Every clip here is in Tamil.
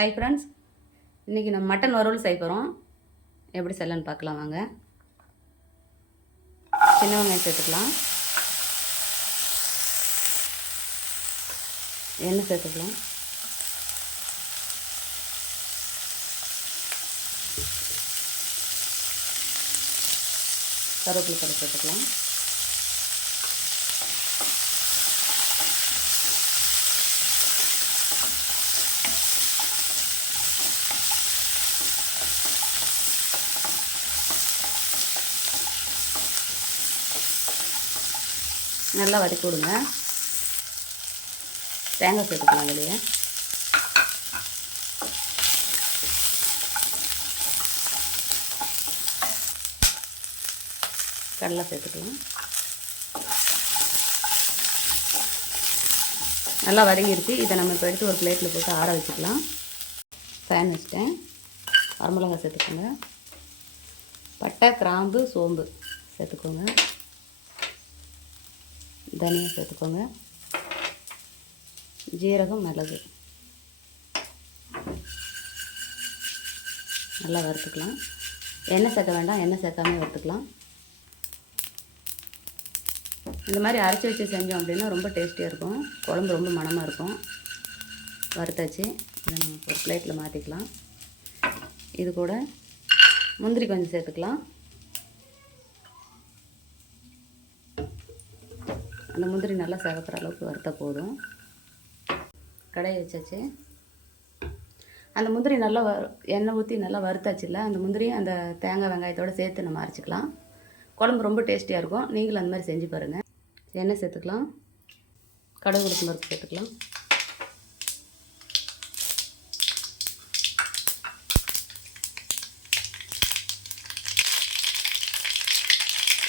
ஹாய் ஃப்ரெண்ட்ஸ், இன்றைக்கி நம்ம மட்டன் வறுவல் செய்ய போகிறோம். எப்படி செய்யலான்னு பார்க்கலாம் வாங்க. சின்ன வெங்காயம் சேர்த்துக்கலாம், எண்ணெய் சேர்த்துக்கலாம், கருவேப்பிலை தழை சேர்த்துக்கலாம், நல்லா வதக்கி விடுங்க. தேங்காய் சேர்த்துக்கலாம் வெளியே. கடலை சேர்த்துக்கலாம். நல்லா வதங்கிடுச்சு. இதை நம்ம இப்போ எடுத்து ஒரு பிளேட்டில் போட்டு ஆற வச்சுக்கலாம். ஃபேன் வச்சுட்டேன். வரமிளகாய் சேர்த்துக்கோங்க, பட்டை, கிராம்பு, சோம்பு சேர்த்துக்கோங்க, தனியா சேர்த்துக்கோங்க, ஜீரகம், மிளகு நல்லா வறுத்துக்கலாம். எண்ணெய் சேர்க்க வேண்டாம், எண்ணெய் சேர்க்காம வறுத்துக்கலாம். இந்த மாதிரி அரைச்சி வச்சு செஞ்சோம் அப்படின்னா ரொம்ப டேஸ்டியாக இருக்கும். குழம்பு ரொம்ப மணமாக இருக்கும். வறுத்தாச்சு. இதை நம்ம ஒரு பிளேட்டில் மாற்றிக்கலாம். இது கூட முந்திரி கொஞ்சம் சேர்த்துக்கலாம். அந்த முந்திரி நல்லா சிவக்கிற அளவுக்கு வறுத்தா போதும். கடாயை வச்சாச்சு. அந்த முந்திரி நல்லா எண்ணெய் ஊற்றி நல்லா வறுத்தாச்சுல்ல, அந்த முந்திரியும் அந்த தேங்காய் வெங்காயத்தோடு சேர்த்து நம்ம அரைச்சிக்கலாம். குழம்பு ரொம்ப டேஸ்டியாக இருக்கும். நீங்களும் அந்த மாதிரி செஞ்சு பாருங்கள். எண்ணெய் சேர்த்துக்கலாம், கடுகு, உளுத்தம் பருப்பு சேர்த்துக்கலாம்,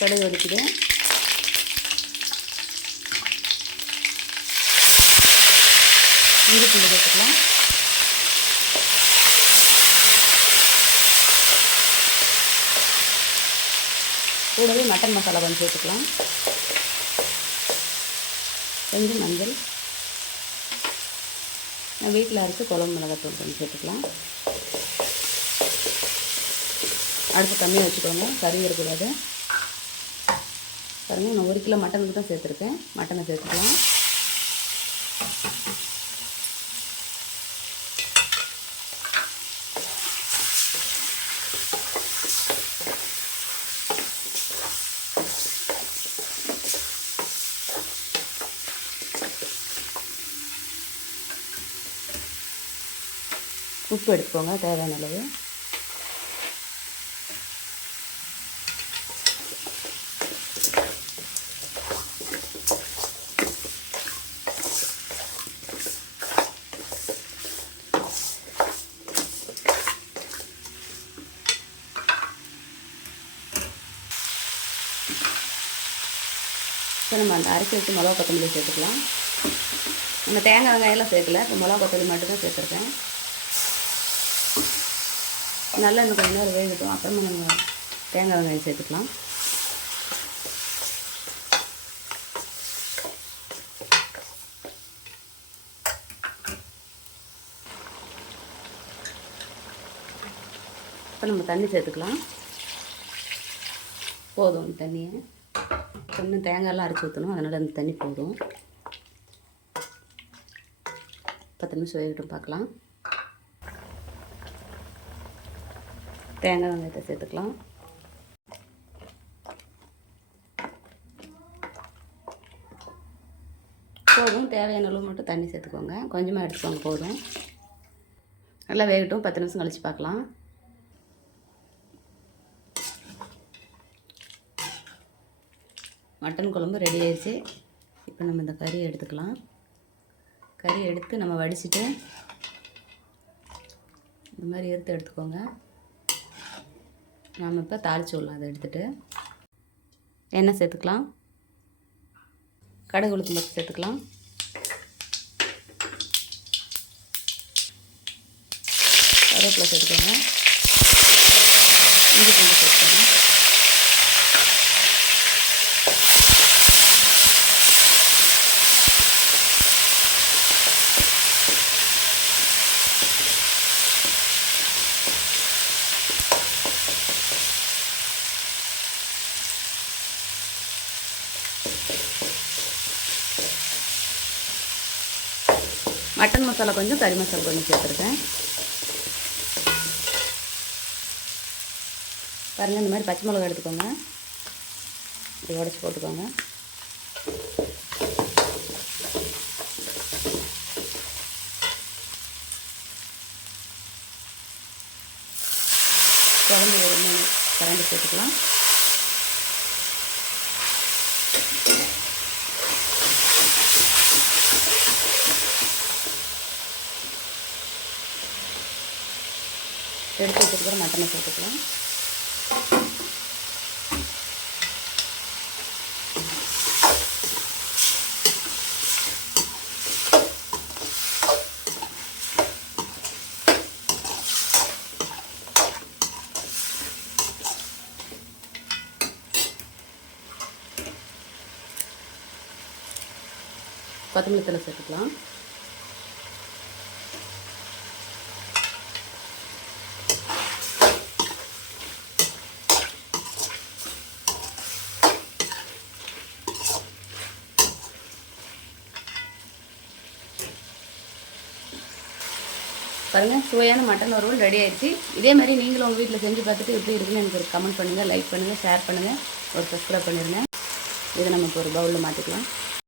கடுகு வெடிக்குது. இஞ்சி பூண்டு சேர்த்துக்கலாம், கூடவே மட்டன் மசாலா கொஞ்சம் சேர்த்துக்கலாம், கொஞ்சம் மஞ்சள், நான் வீட்டில் அரைச்சி குழம்பு மிளகாத்தூள் கொஞ்சம் சேர்த்துக்கலாம். அடுப்பு கம்மியாக வச்சுக்கோங்க, கறிவிடக்கூடாது. பாருங்கள், நான் 1 கிலோ மட்டனுக்கு தான் சேர்த்துருக்கேன். மட்டனை சேர்த்துக்கலாம். உப்பு எடுத்துக்கோங்க தேவையான அளவு. இப்போ நம்ம அந்த அரைச்சி வச்சு மிளகா கொத்தமல்லி சேர்த்துக்கலாம். நம்ம தேங்காய் வெங்காயம்லாம் சேர்க்கல, இப்போ மிளகா கொத்தமல்லி மட்டும்தான் சேர்த்துருக்கேன். நல்லா இன்னும் கொஞ்சம் நேரம் வேகட்டும். அப்புறமா நம்ம தேங்காய் வெங்காயம் சேர்த்துக்கலாம். இப்போ நம்ம தண்ணி சேர்த்துக்கலாம். போதும் தண்ணியை. இன்னும் தேங்காயெல்லாம் அரைச்சி ஊற்றணும், அதனால் அந்த தண்ணி போதும். 10 நிமிஷம் வேகட்டும், பார்க்கலாம். தேங்காய் வெங்காயத்தை சேர்த்துக்கலாம். போதும், தேவையான அளவு மட்டும் தண்ணி சேர்த்துக்கோங்க. கொஞ்சமாக எடுத்துக்கோங்க, போதும். நல்லா வேகட்டும். 10 நிமிஷம் கழித்து பார்க்கலாம். மட்டன் குழம்பு ரெடி ஆயிடுச்சு. இப்போ நம்ம இந்த கறியை எடுத்துக்கலாம். கறி எடுத்து நம்ம வடிச்சிட்டு இந்த மாதிரி எடுத்துக்கோங்க. நாம் இப்போ தாளிச்சு விடலாம். அதை எடுத்துகிட்டு எண்ணெய் சேர்த்துக்கலாம், கடுகு, உளுத்தம் பருப்பு சேர்த்துக்கலாம், கருவேப்பிலை சேர்த்துக்கோங்க, இஞ்சி பூண்டு சேர்த்துக்கோங்க, மட்டன் மசாலா கொஞ்சம், கறி மசாலா கொஞ்சம் சேர்த்துருக்கேன். பாருங்கள், இந்த மாதிரி பச்சை மிளகா எடுத்துக்கோங்க, இப்படி உடச்சி போட்டுக்கோங்க. குழம்பு ஒரு 3 கரண்டி சேர்த்துக்கலாம். எடுத்து வச்சுருக்கிற மட்டனை சேர்த்துக்கலாம். கொத்தமல்லி தழை சேர்த்துக்கலாம். பாருங்கள், சுவையான மட்டன் வறுவல் ரெடி ஆயிடுச்சு. இதே மாதிரி நீங்களும் உங்கள் வீட்டில் செஞ்சு பார்த்துட்டு எப்படி இருக்குன்னு எனக்கு ஒரு கமெண்ட் பண்ணுங்கள், லைக் பண்ணுங்கள், ஷேர் பண்ணுங்கள், ஒரு சப்ஸ்கிரைப் பண்ணிடுங்க. இதை நம்ம இப்போ ஒரு பவுலில் மாற்றிக்கலாம்.